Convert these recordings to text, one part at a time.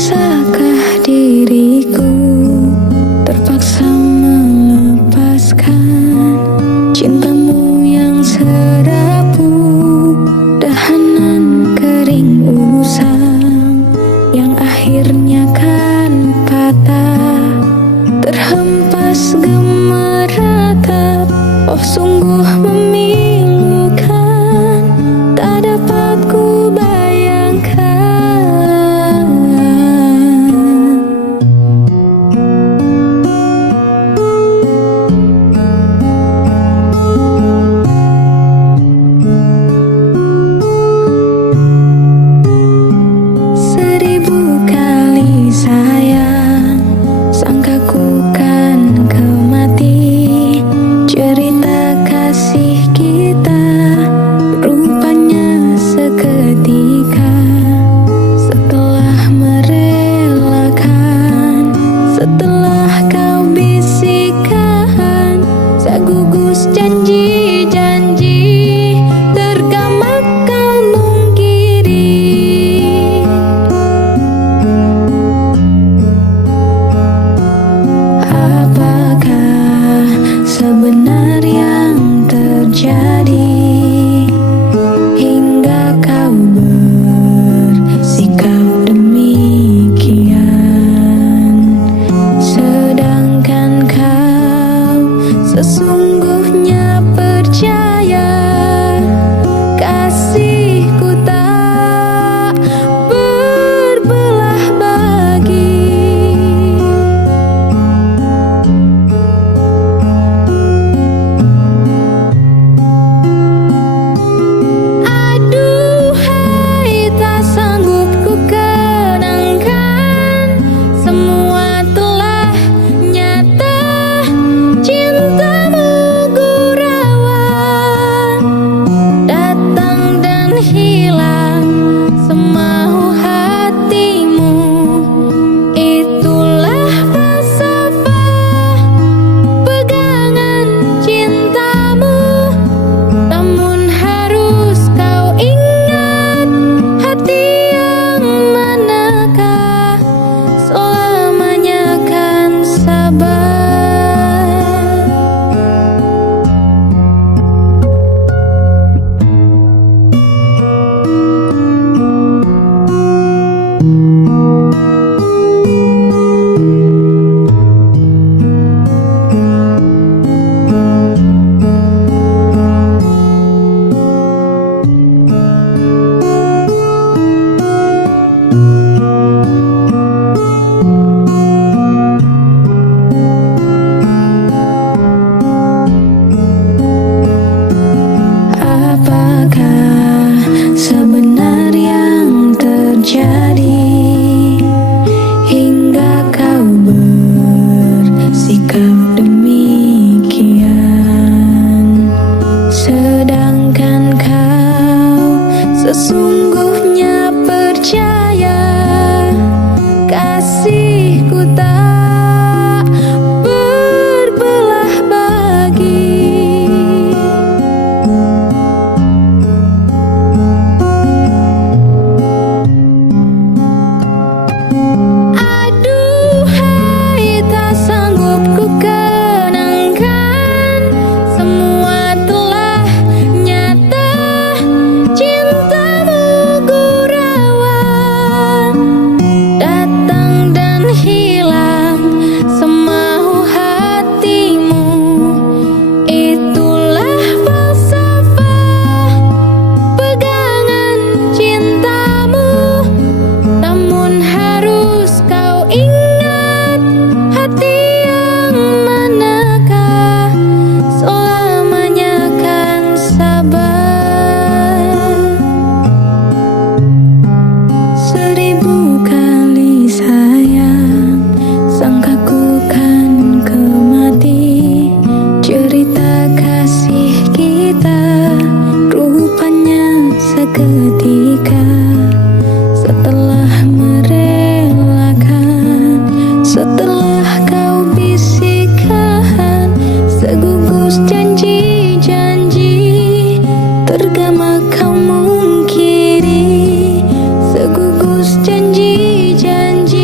Bisaskah diriku terpaksa melepaskan cintamu yang serapu, dahanan kering usang yang akhirnya kan patah, terhempas gemeratap. Oh sungguh memilukan, tak dapat ku bayangkan. Seribu kali sayang, sangka ku kan kau mati. Cerita kasih kita rupanya seketika, setelah merelakan, setelah kau bisikan, tak gugus janji-janji, tergamak kau mungkiri. Apakah sebenar yang terjadi hingga kau bersikap demikian, sedangkan kau sesungguhnya percaya kasihku tak berbelah bagi. Aduhai, tak sanggup ku kenangkan, semua telah nyata, cintamu gurauan, datang dan hilang semau hatimu. Itulah falsafah pegangan cintamu, namun harus kau ingat, hati yang manakah selamanya kan sabar. Apakah sebenar yang terjadi hingga kau bersikap demikian, sedangkan kau sesungguhnya percaya kasihku tak berbelah bagi. Aduhai, tak sanggup ku kenangkan, semua telah nyata, cintamu gurauan, datang dan hilang semau hatimu. Itulah falsafah pegangan cintamu, namun harus kau ingat, hati yang manakah selamanya kan sabar. Seribu kali sayang, sangka ku kan kau mati. Cerita kasih kita rupanya seketika, setelah merelakan, setelah kau bisikan, segugus janji-janji, tergamak kau mungkiri. Segugus janji-janji,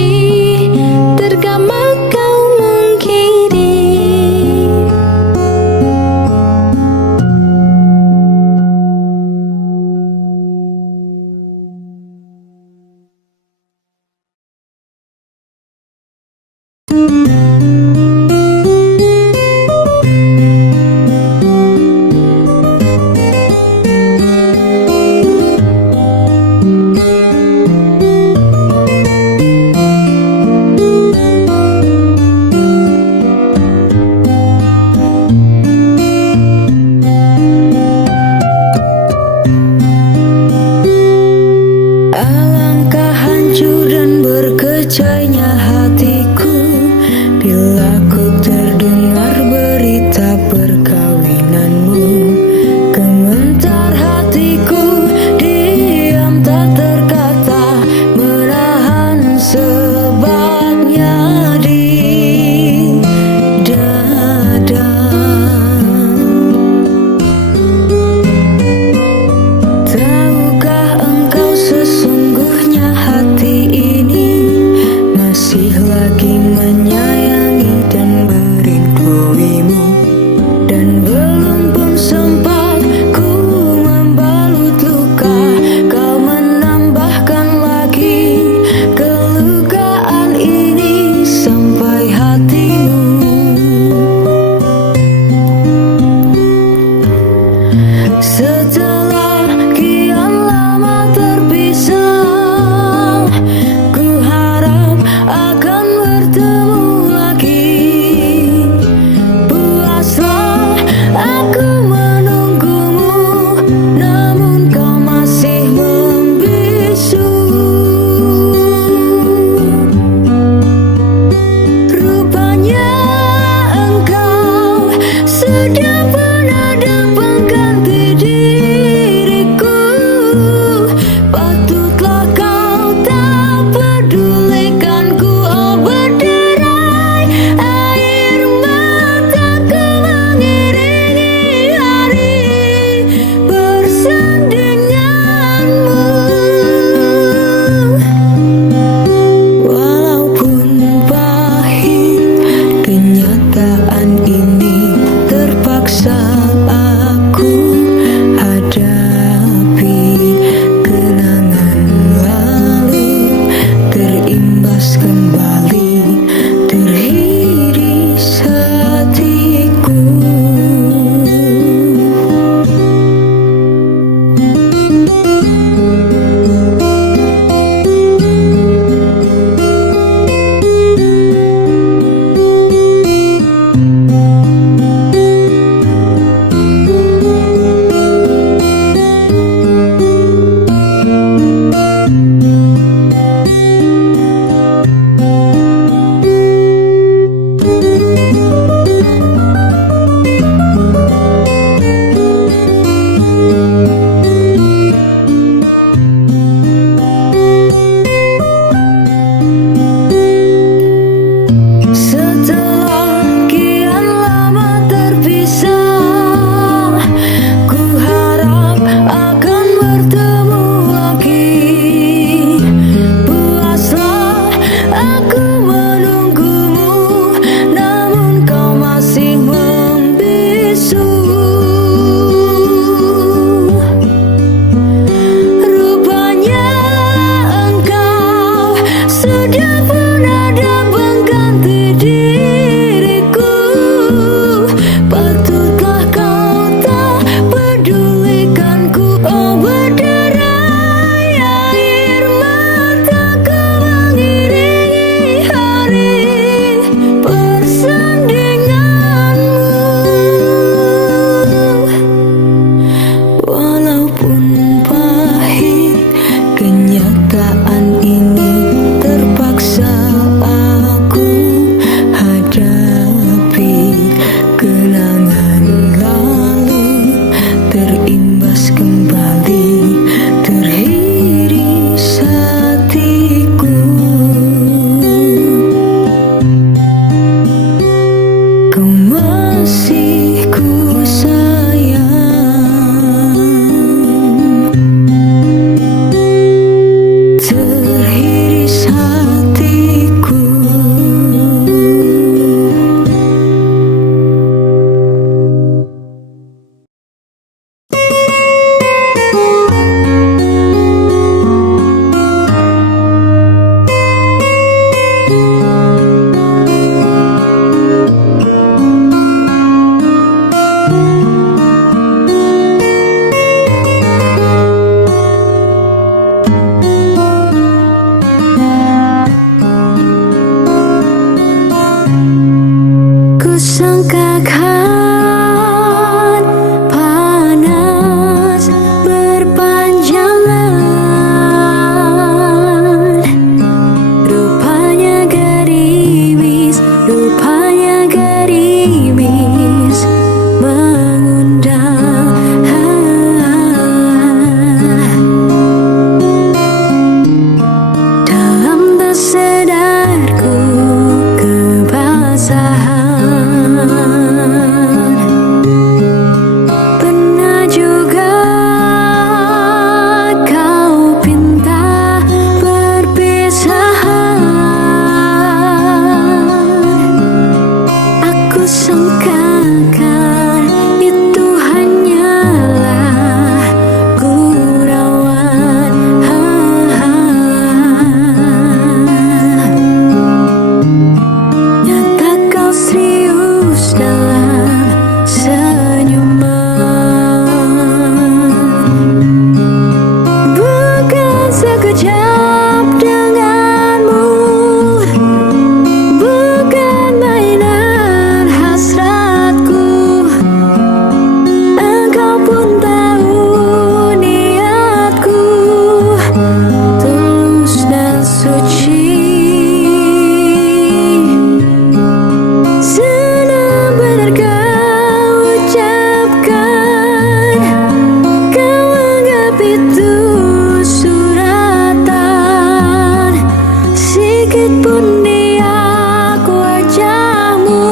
sedikit pun niat wajahmu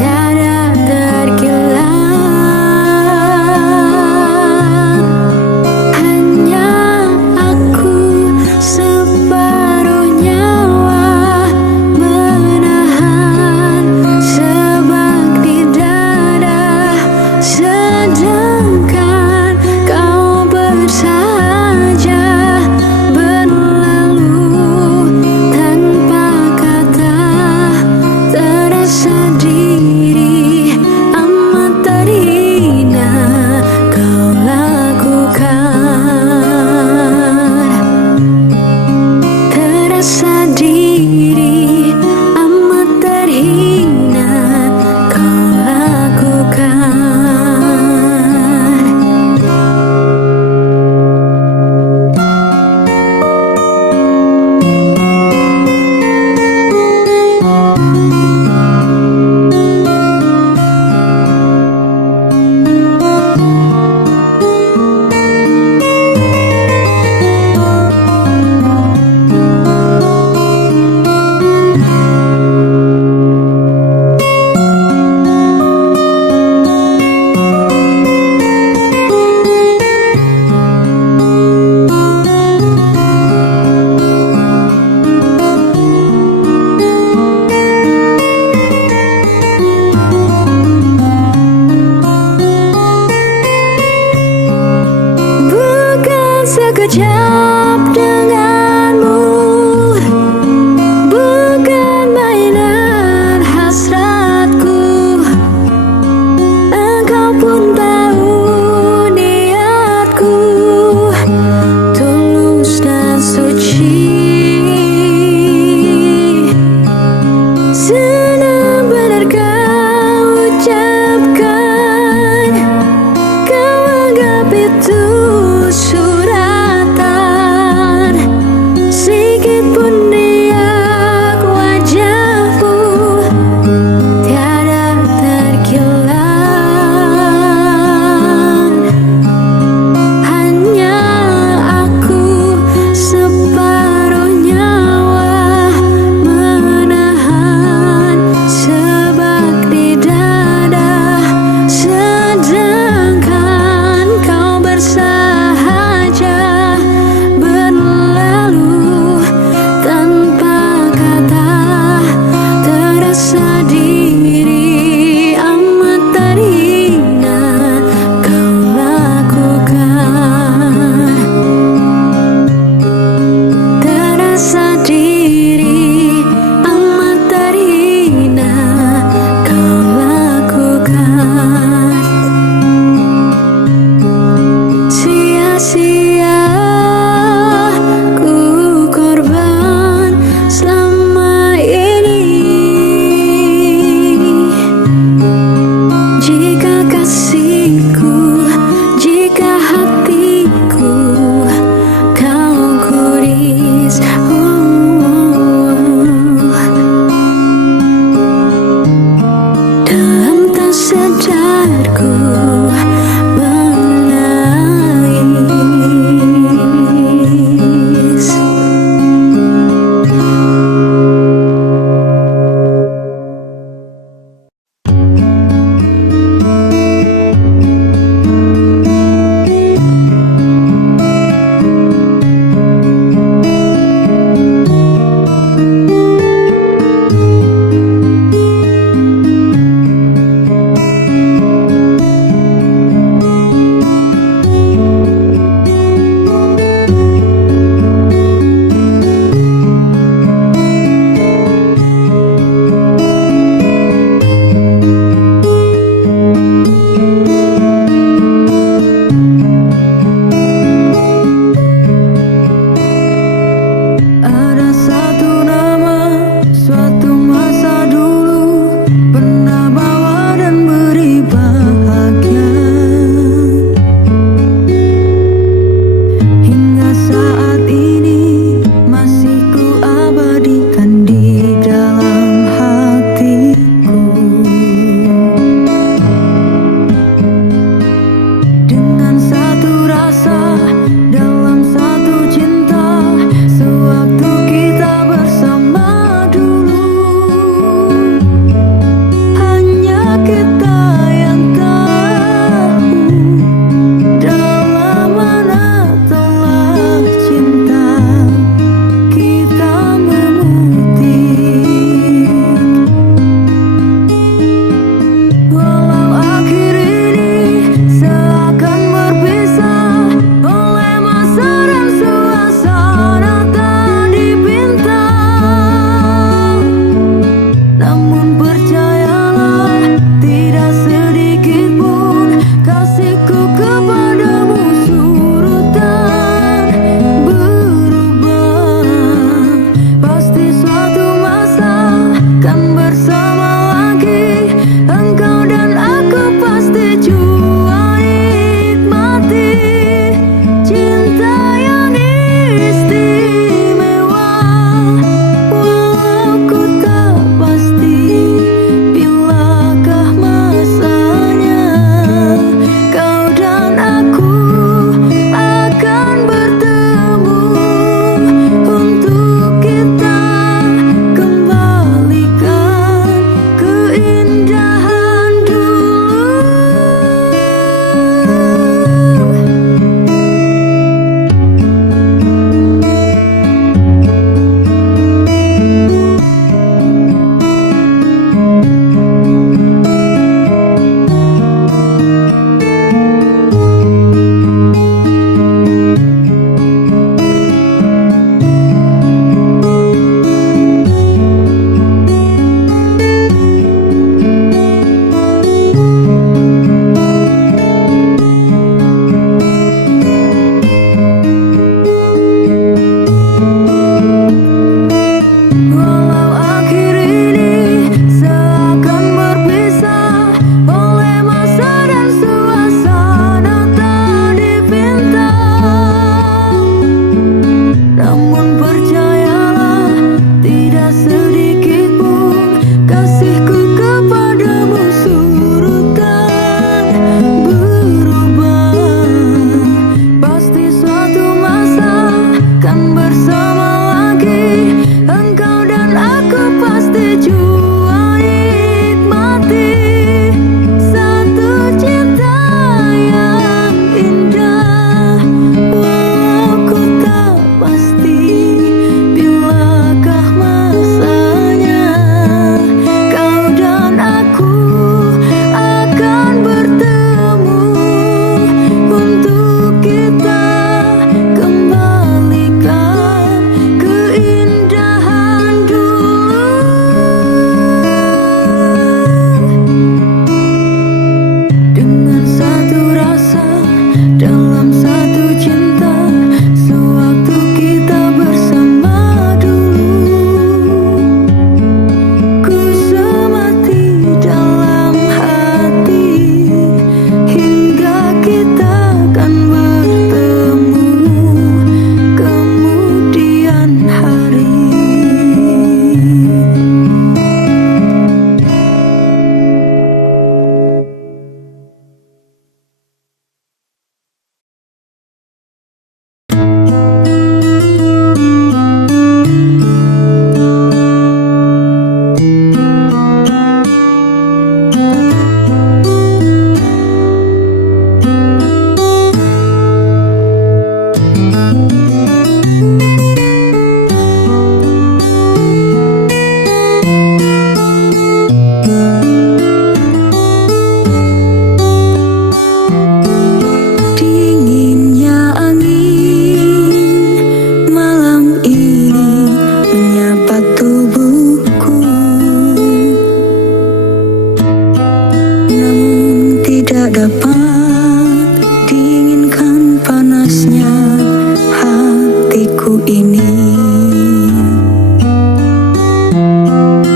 tiada terkilat. Hanya aku separuh nyawa menahan sebab di dada, sedangkan kau bersahaja berlalu tak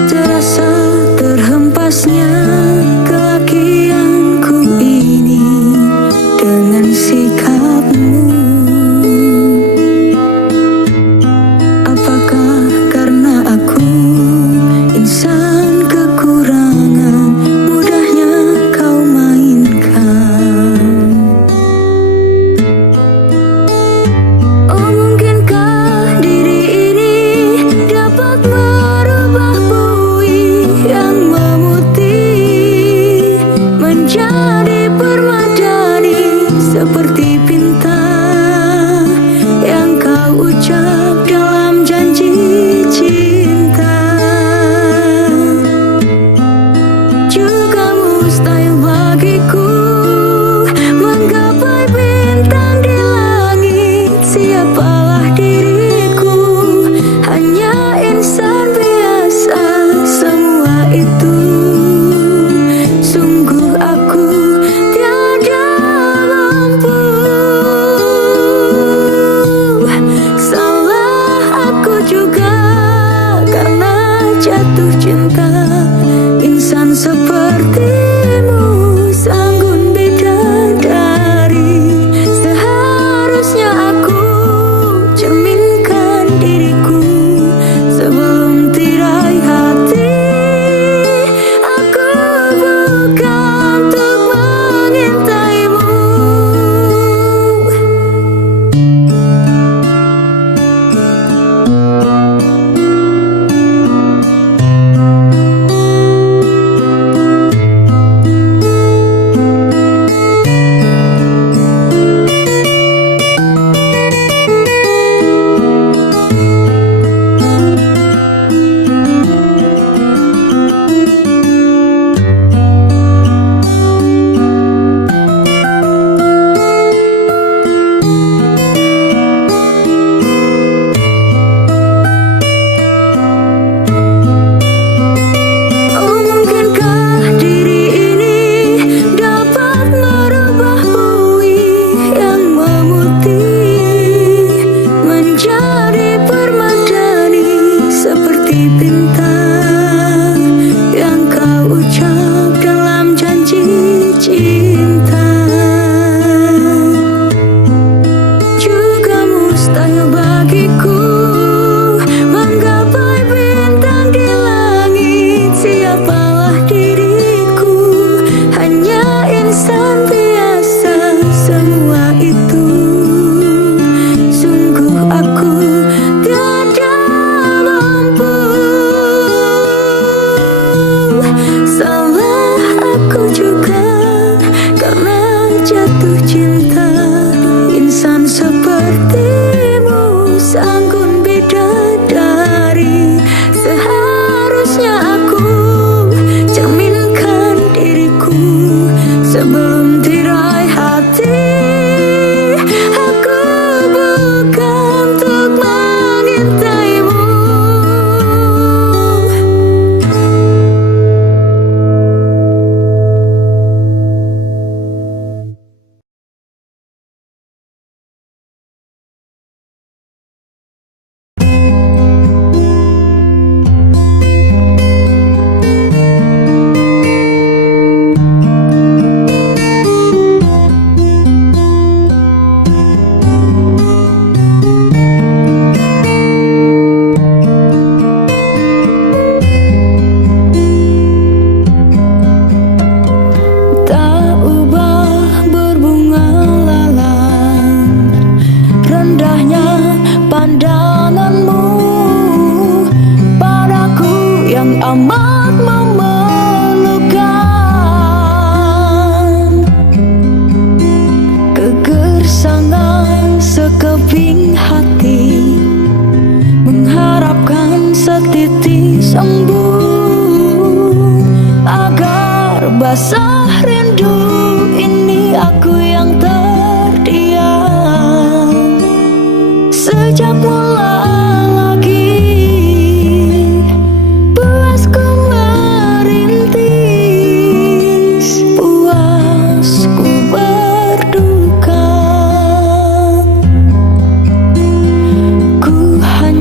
Terasa terhempasnya kelakianku ini dengan sikapmu. Apakah karena aku insan kekurangan, mudahnya kau mainkan? Oh, mungkinkah diri ini dapat merubah bui yang memutih menjadi permadani seperti pinta yang kau ucap dalam janji cinta. Juga mustahil bagiku menggapai bintang di langit. Siapalah diriku, hanya insan biasa. Semua itu sungguh aku tiada mampu. Salah aku juga karena jatuh cinta. Insan sepertimu sanggun bidadari. Seharusnya aku cerminkan diriku sebelum tirai hati. Aku bukan untuk mengintaimu. Oh, mungkinkah diri ini dapat merubah bui yang memutih menjadi permadani seperti pinta yang kau ucap dalam janji cinta. Juga mustahil bagiku menggapai bintang di langit. Siapalah diriku, hanya insan biasa. Semua itu sungguh aku tiada mampu. Salah aku juga karena jatuh cinta. Insan sepertimu sanggun bidadari. Seharusnya aku cerminkan diriku sebelum tirai hati. Aku bukan untuk mengintaimu. Tak ubah berbunga lalang, rendahnya pandanganmu padaku yang amat memerlukan. Kegersangan sekeping hati mengharapkan setitik sembuh agar basah rindu ini. Aku yang terdiam sejak mula lagi. Puasku merintis, puasku berduka. Ku hanya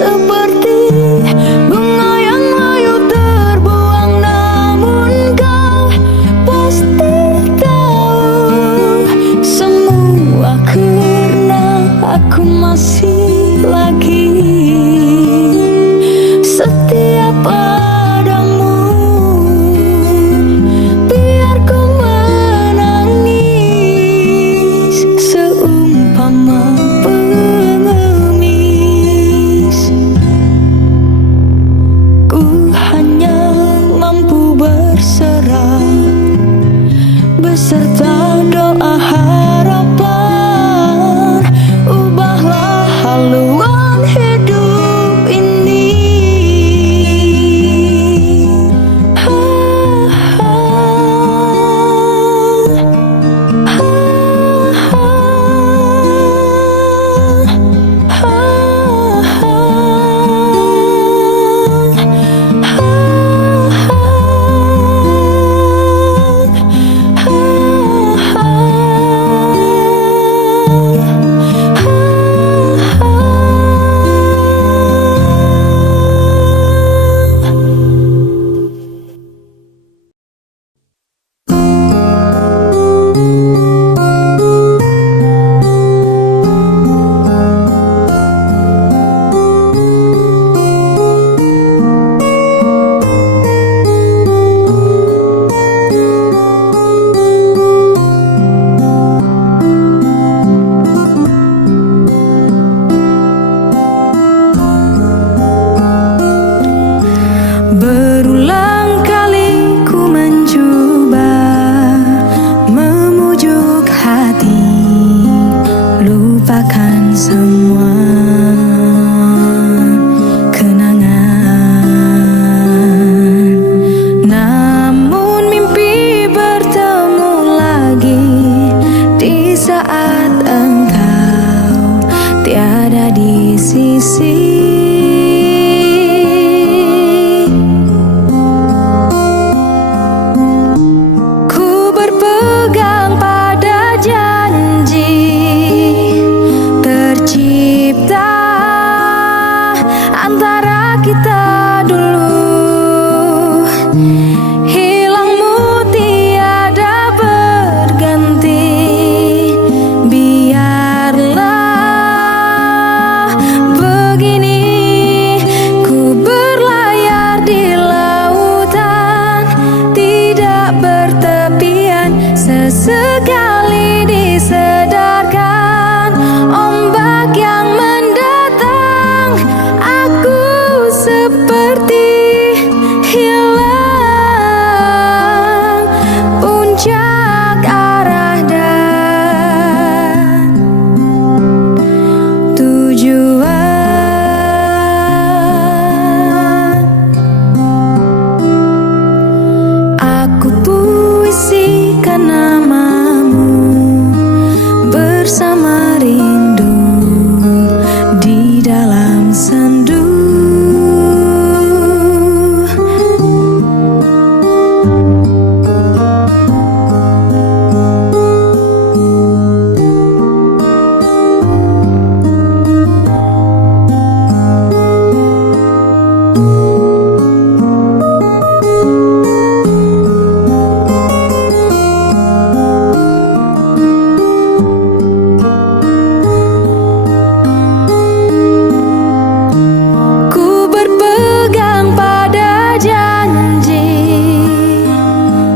seperti bunga yang layu terbuang, namun kau pasti tahu semua karena aku masih lagi setia padamu. Biar ku menangis seumpama pengemis, ku hanya mampu berserah beserta doa harapan. Ubahlah haluan hidup ini. Berulang kali ku mencoba memujuk hati, lupakan semua kenangan. Namun mimpi bertemu lagi di saat engkau tiada di sisi. Antara kita dulu, hilangmu tiada berganti. Biarlah begini, ku berlayar di lautan tidak bertepian. Sesekali disedarkan ombak yang mendatang, seperti hilang puncak arah dan tujuan. Aku puisikan namamu bersama rindu di dalam sendu.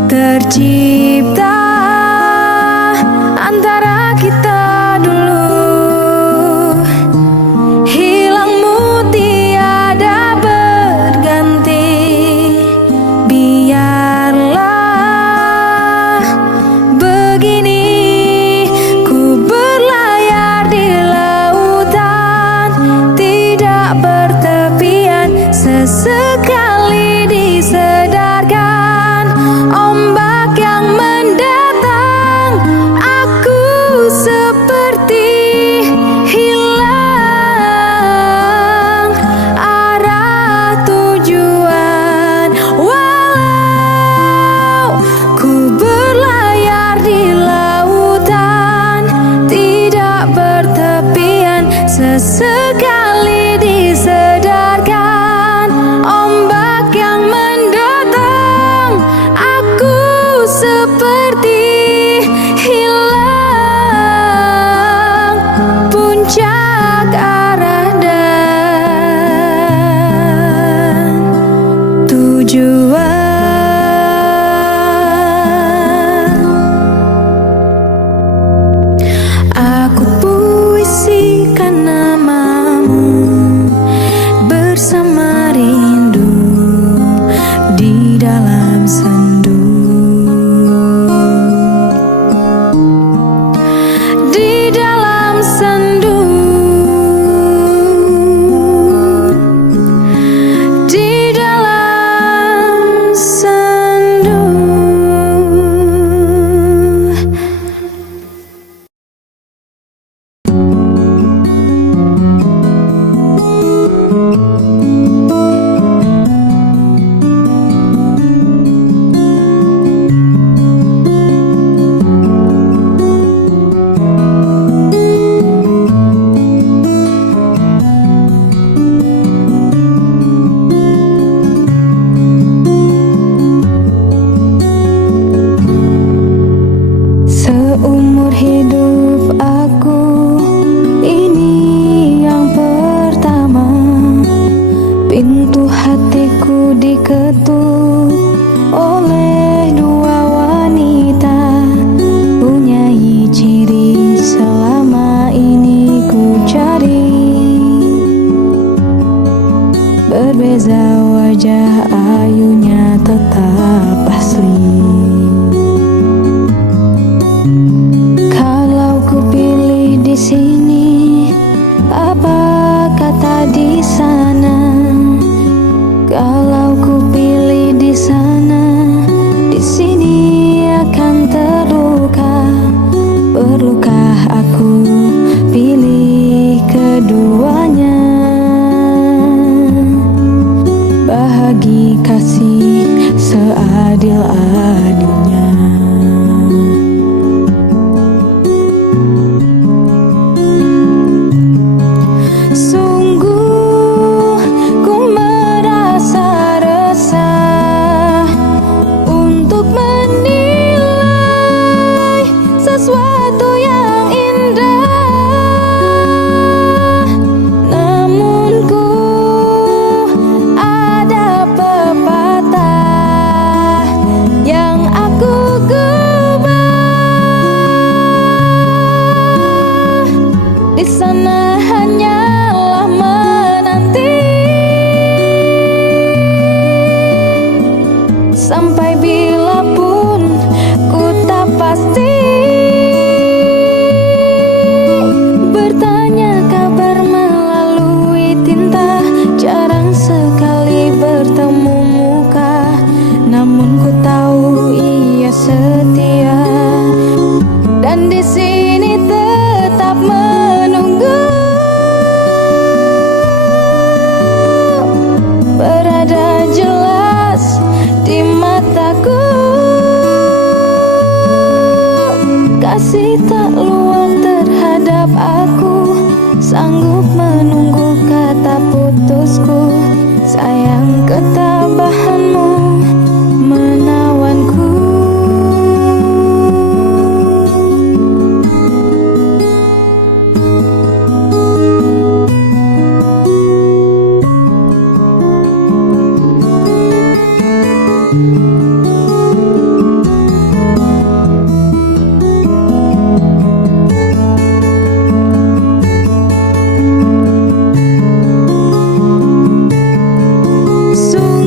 Tercipta antara kita dulu, hilangmu tiada berganti. Biarlah begini, ku berlayar di lautan tidak bertepian. Sesekali disedarkan ombak yang Aku puisikan namamu bersama rindu di dalam sendu. Di dalam sendu, di dalam sendu. Seumur hidup aku, ini yang pertama. Pintu hatiku diketuk oleh dua wanita, punyai ciri selama ini ku cari. Berbeza wajah, ayunya tetap asli. Kalau ku pilih di sini, apa kata di sana? Kalau ku pilih di sana, di sini akan terluka. Perlukah aku pilih keduanya? Bahagi kasih seadil-adilnya. Sungguh ku merasa resah untuk menilai sesuatu yang indah. Namun ku ada pepatah yang aku gubah. Di sana hanyalah menanti sampai bila pun ku tak pasti. Bertanya kabar melalui tinta, jarang sekali bertemu muka. Namun ku tahu ia setia, dan di sini tetap menunggu. Berada jelas di mataku, kasih tak luang terhadap aku, sanggup menunggu kata putusku. Sayang ketabahanmu menawanku. Sungguh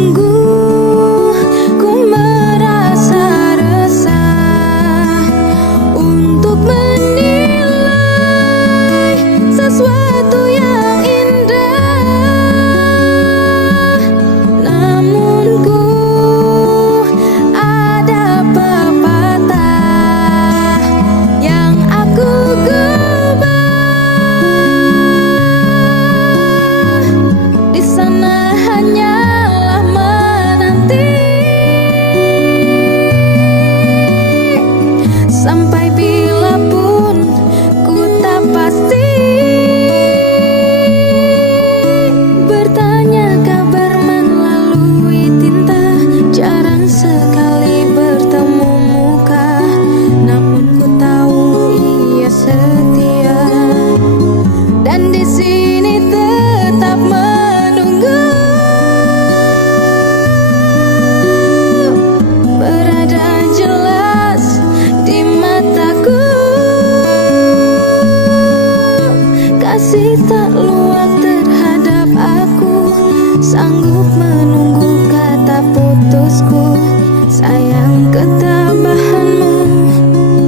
sanggup menunggu kata putusku. Sayang ketabahanmu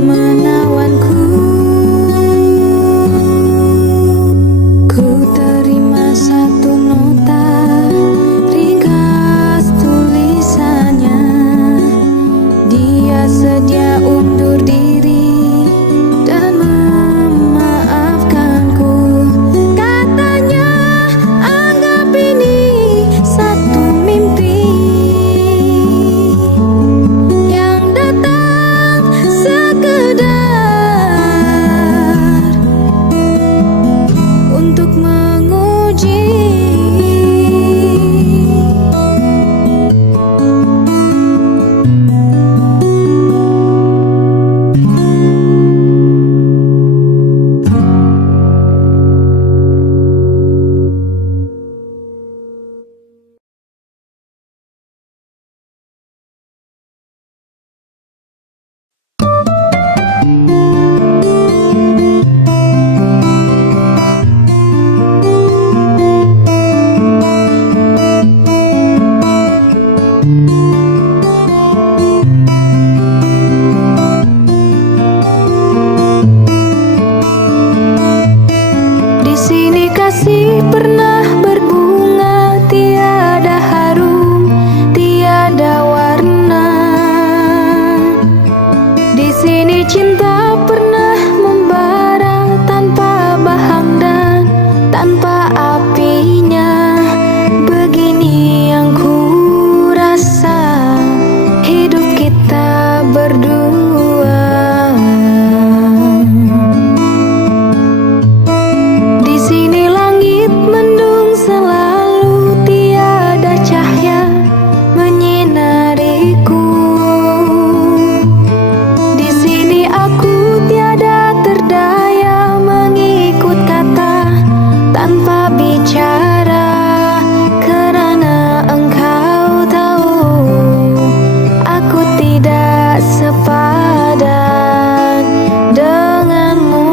menawanku. Ku terima satu nota ringkas tulisannya. Dia sedia undur diri dan memaafkanku. Katanya anggap ini satu mimpi yang datang sekedar untuk menguji. Di sini kasih pernah berbunga, tiada harum, tiada warna. Di sini cinta pernah membara tanpa bahang dan tanpa apinya. Begini yang ku rasa hidup kita berdua. Di sini langit mendung selalu, tiada cahaya menyinariku. Di sini aku tiada terdaya mengikut kata tanpa bicara, karena engkau tahu aku tidak sepadan denganmu.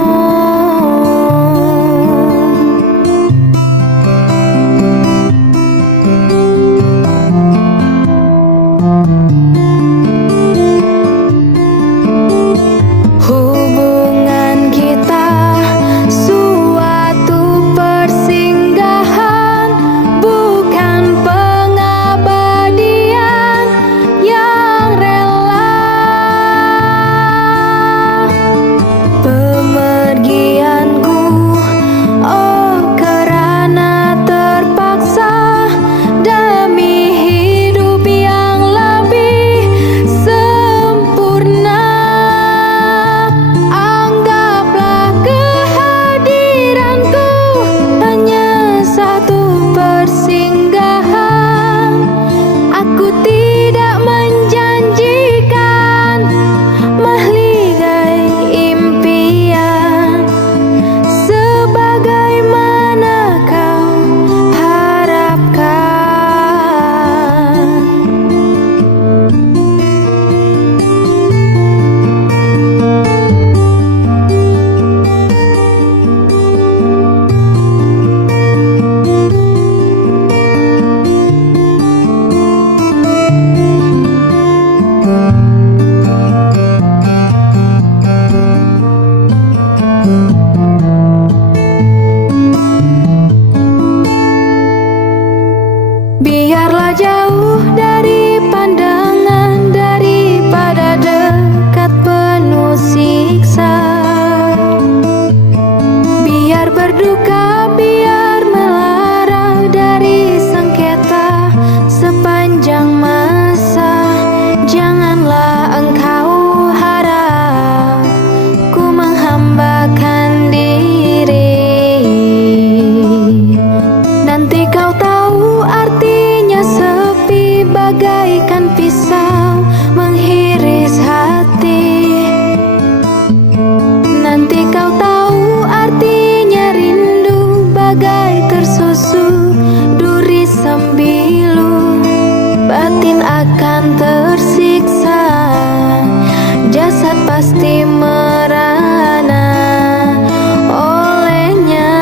Hubungan kita suatu persinggahan, bukan pengabadian yang rela. Pemergianku, oh karena terpaksa demi hidup yang lebih sempurna. Anggaplah kehadiranku hanya satu persinggahan. Aku tidak menjanjikan mahligai impian sebagaimana kau harapkan. Biarlah jauh dari pandangan daripada dekat penuh siksa. Biar berduka, biar melara dari sengketa sepanjang masa. Janganlah engkau harap ku menghambakan diri. Nanti kau tahu artinya sepi bagaikan pisau menghiris hati. Nanti kau tahu artinya rindu bagai tersusu duri sembilu. Batin akan tersiksa, jasad pasti merana olehnya.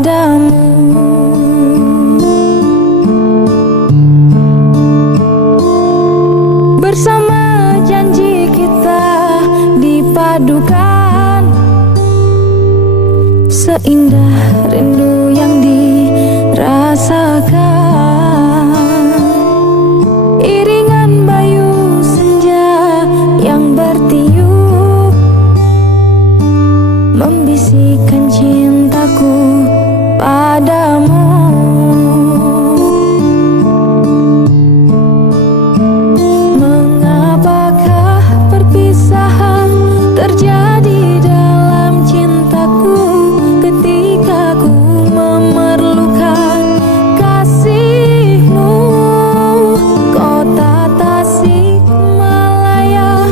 padamu. Bersama janji kita dipadukan, seindah rindu yang dirasakan. Iringan bayu senja yang bertiup membisikkan cintaku padamu. Mengapakah perpisahan terjadi dalam cintaku ketika ku memerlukan kasihmu? Kota Tasikmalaya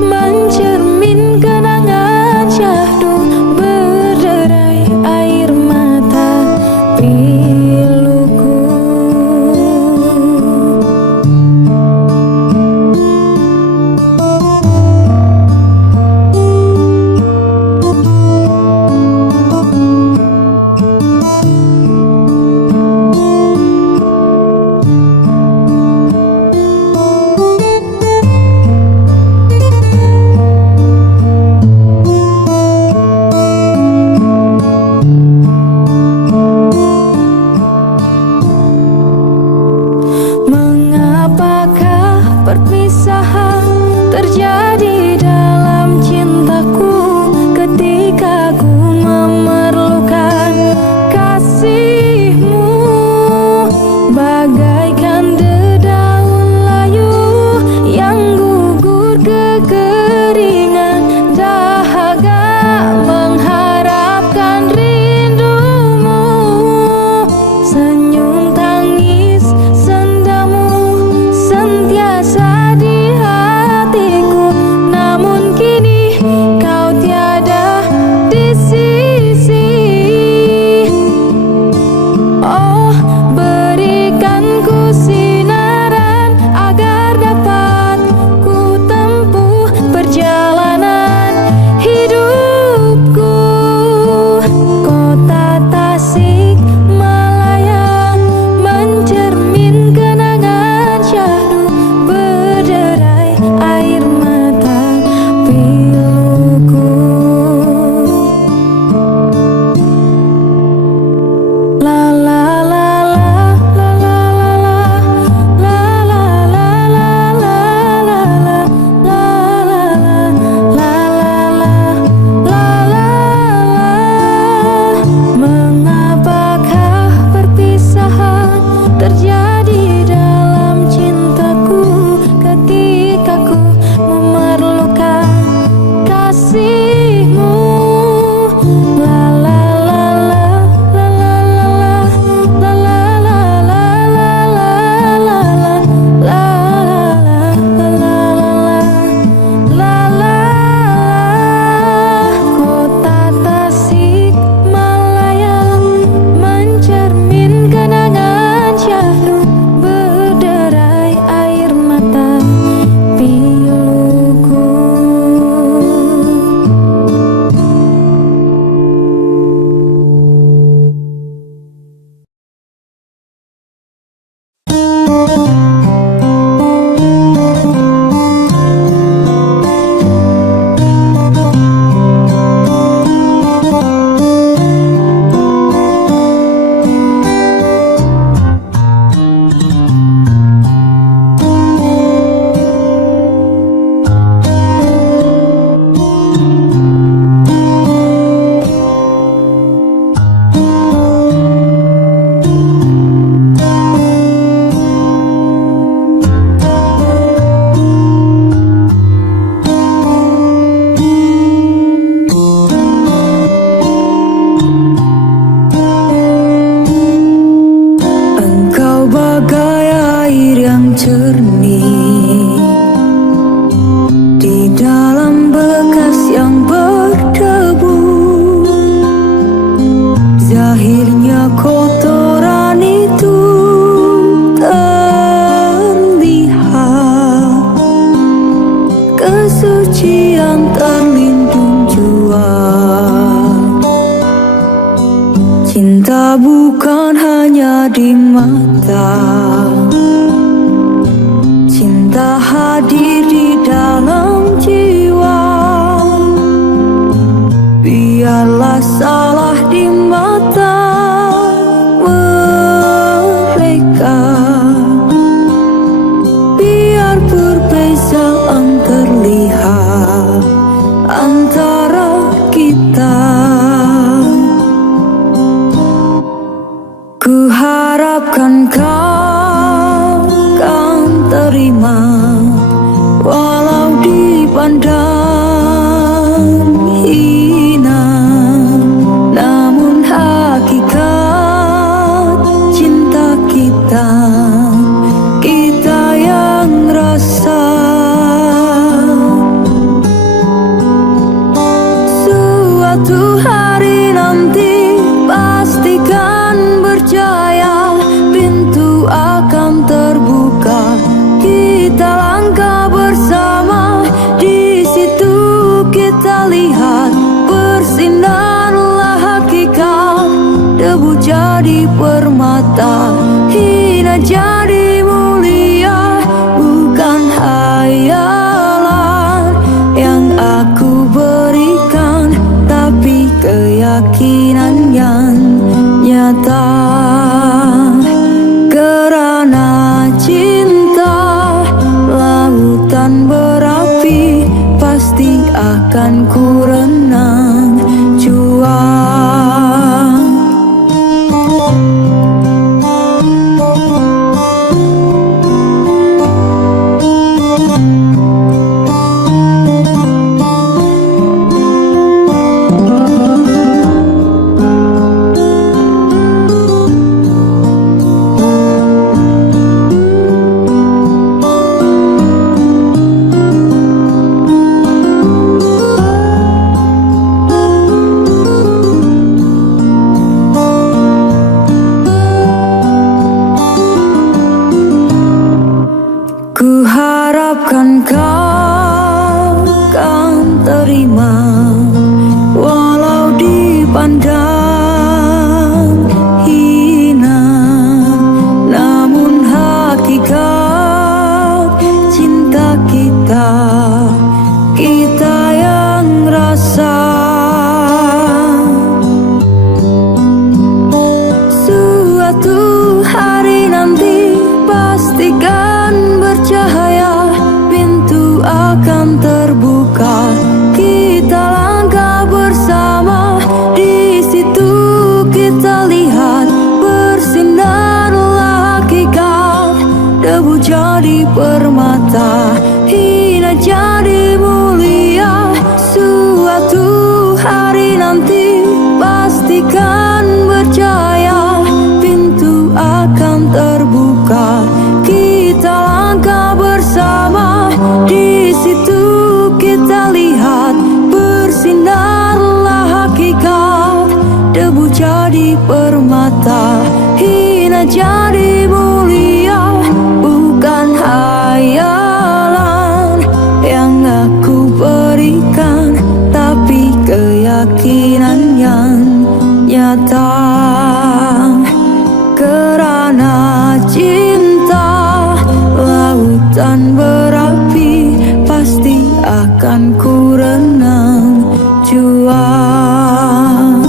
mencermin kenangan syahdu, berderai air mata piluku. Mengapakah perpisahan terjadi dalam cintaku ketika ku memerlukan kasihmu? Bagaikan dedaun layu yang gugur kekeringan, dahaga mengharapkan rindumu. Senyum tangis sendamu sentiasa di hatiku, namun kini kau tiada di sisi. Oh, berikan ku sinaran agar dapat ku tempuh perjalanan hidupku. Kota Tasikmalaya mencermin kenangan syahdu, berderai air mata piluku. La la la la la la la la la la la la. Mengapakah perpisahan terjadi dalam cintaku ketika ku memerlukan kasihmu? La la la la la la la la la la la. Kota Tasikmalaya mencermin kenangan syahdu, berderai air mata piluku. Engkau bagai air yang jernih di dalam bekas yang berdebu. Zahirnya kotoran itu terlihat, kesucian terlindung jua. Cinta Cinta bukan hanya di mata, cinta hadir di dalam jiwa. Biarlah salah di mata mereka, biar perbezaan terlihat antara kita. Ku harapkan kau kan terima, walau dipandang hina, namun hakikat cinta kita, kita yang rasa. Suatu hari nanti pastikan berjaya, pintu akan terbuka, kita langkah bersama. Di situ kita lihat bersinarlah hakikat, debu jadi permata, hina jadi mulia. Bukan hayalan yang aku berikan, tapi keyakinan yang nyata. Kerana cinta lautan berapi, pasti akan ku renang juang. Ku harapkan kau kan terima, walau dipandang hina, namun hakikat cinta kita, kita yang rasa. Suatu hari nanti pastikan bercahaya, pintu akan terbuka, kita langkah bersama. Di situ kita lihat bersinarlah hakikat, debu jadi permata, hina jadi mulia. Suatu hari nanti pastikan berjaya, pintu akan terbuka, kita langkah bersama. Di situ kita lihat bersinarlah hakikat, debu jadi permata, hina jadi mulia. Bukan hayalan yang aku berikan, tapi keyakinan yang nyata. Kerana cinta lautan berapi, pasti akan ku renang juang.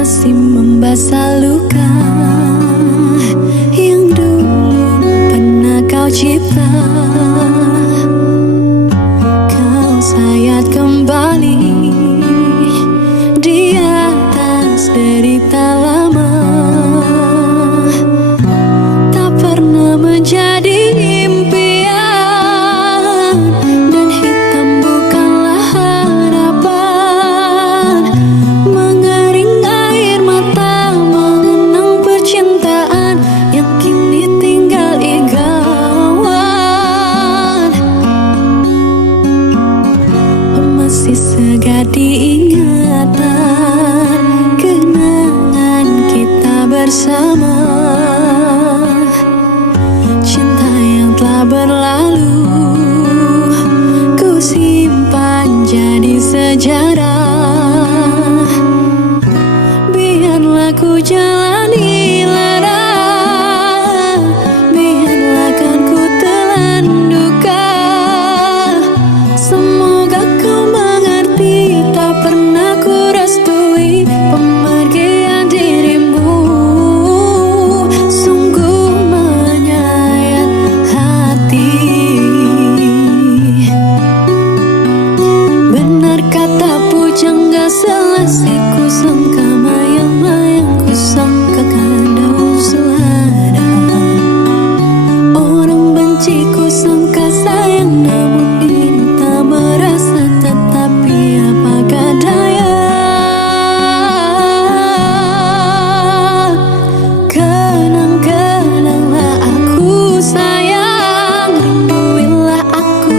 Masih membasah luka yang dulu pernah kau cipta. Kau sayat kembali di atas derita lama. Tak pernah kusangka sayang, namun ini tak merasa. Tetapi apakah daya, kenang-kenanglah aku sayang, rinduilah aku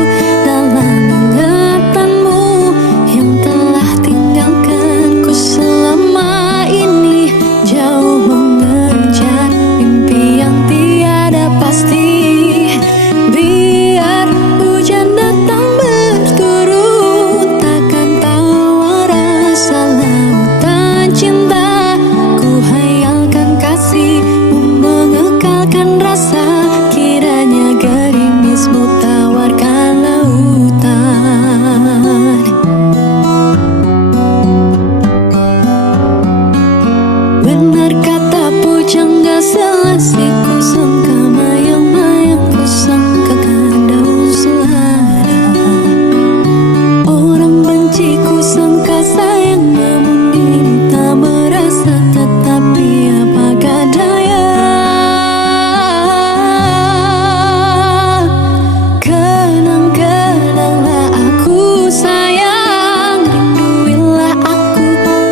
dalam ingatanmu yang telah tinggalkanku selama ini, jauh mengejar mimpi yang tiada pasti. Biar hujan datang berturut, takkan tahu rasa lautan cinta. Ku hayalkan kasihmu mengekalkan rasa, kiranya gerimismu tawarkan lautan. Benar kata pujangga selasi, ku sangka mayang-mayang, ku sangkakan daun selada. Orang benci ku sangka sayang, namun ini tak merasa. Tetapi apakah daya, kenang-kenanglah aku sayang, rinduilah aku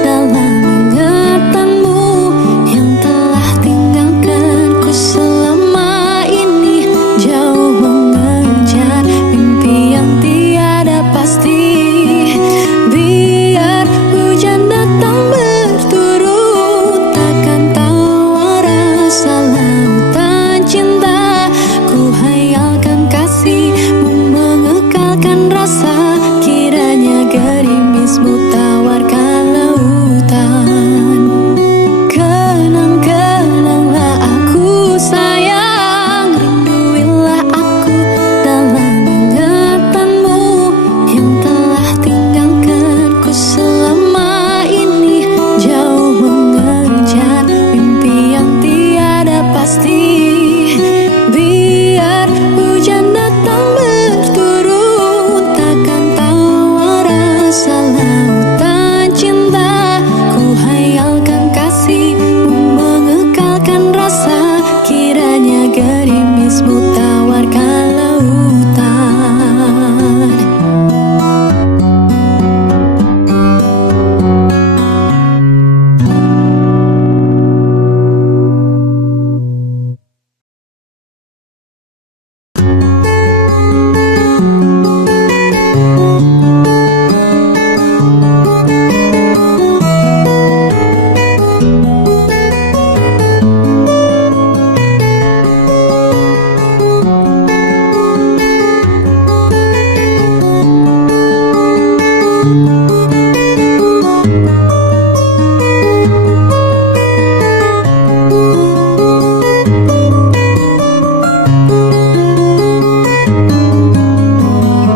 dalam ingatanmu yang telah tinggalkanku selama ini, jauh mengejar mimpi yang tiada pasti. Biar hujan datang berturut, takkan tahu rasa lautan cinta. Ku hayalkan kasihmu mengekalkan rasa, kiranya gerimismu tawarkan lautan. Kenang-kenanglah aku sayang, rinduilah aku dalam ingatanmu yang telah tinggalkanku selama ini, jauh mengejar mimpi yang tiada pasti. Biar hujan datang berturut, takkan tahu rasa lautan cinta. Ku hayalkan kasihmu mengekalkan rasa, kiranya gerimismu tawarkan lautan.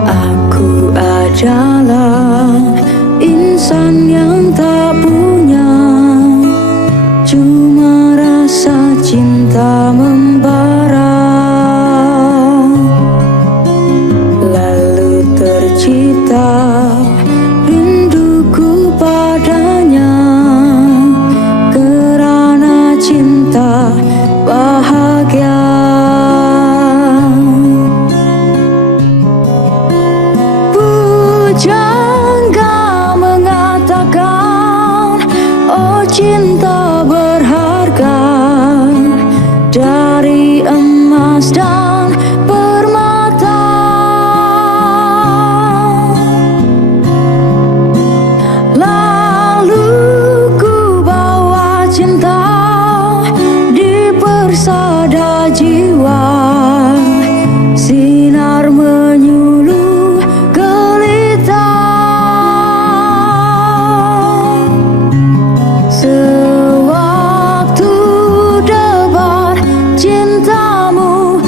Aku adalah insan yang tak punya, cuma rasa cinta membara. Lalu tercipta rinduku padanya, kerana cinta bahagia. Pujangga mengatakan, oh cinta berharga dari emas dan permata. Lalu ku bawa cinta di persada jiwa, sinar menyuluh gelita. Sewaktu debar cintamu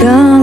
Jangan